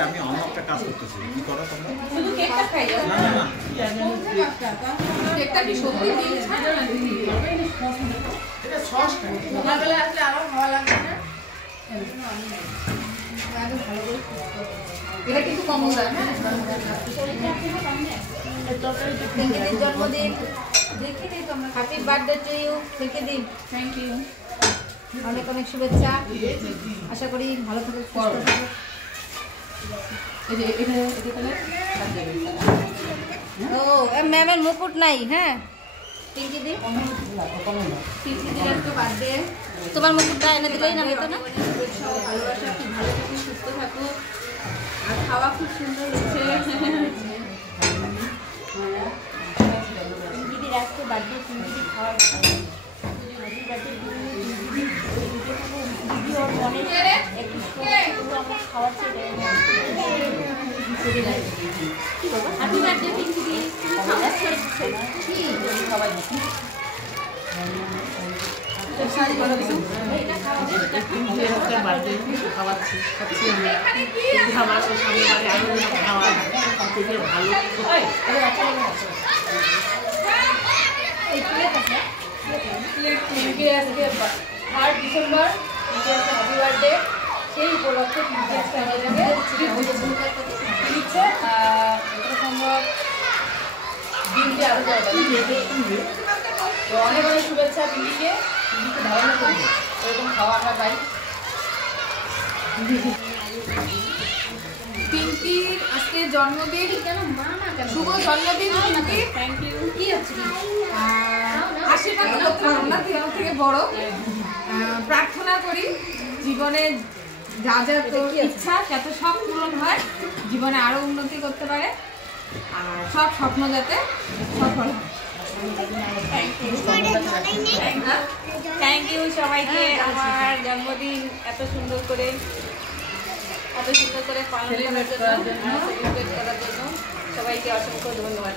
আমি অন্য একটা কাজ করতেছি কি করো তোমরা শুধু কেকটা খাই না না কেকটা কি সত্যি দিয়ে ছাড়ো না দিদি এটা সস খাই সকালবেলা আসলে আরো ভালো লাগবে না এটা কিন্তু কমন দাম হ্যাঁ জন্মদিন দেখে দিই তোমরা হ্যাপি বার্থডে টু ইউ দেখে দিই থ্যাংক ইউ অনেক অনেক শুভেচ্ছা আশা করি ভালো থাকো সুস্থ থাকো ও ম্যামের মুকুট নাই হ্যাঁ পিঙ্কি দি পিঙ্কি দি আজকে বার্থডে তোমার মুকুটটা এনে দিলেই না হতো না ভালোবাসা খুব ভালো থাকো সুস্থ থাকো আর খাওয়া খুব সুন্দর হচ্ছে দিদির আজকে বার্থডে পিঙ্কি দি খাওয়া হ্যাপি বার্থডে পিঙ্কি দি সবাই থার্ড ডিসেম্বর হ্যাপি বার্থডে সেই উপলক্ষে দিচ্ছে সম্ভব দিনটি আরো তো অনেক অনেক শুভেচ্ছা পিঙ্কিকে পিঙ্কিকে ধারণা করি এরকম খাওয়া আমরা পাই পিঙ্কির আজকে জন্মদিন শুভ জন্মদিন পিঙ্কি থ্যাংক ইউ কি আছে আশীর্বাদ করতে পারবো না থেকে বড় প্রার্থনা করি জীবনে যা যা তোর ইচ্ছা যাতে সব পূরণ হয় জীবনে আরো উন্নতি করতে পারে আর সব স্বপ্ন যাতে সফল হয় থ্যাংক ইউ সবাইকে আমার জন্মদিন এত সুন্দর করে পালন করার জন্য সেলিব্রেট করার জন্য সবাইকে অসংখ্য ধন্যবাদ।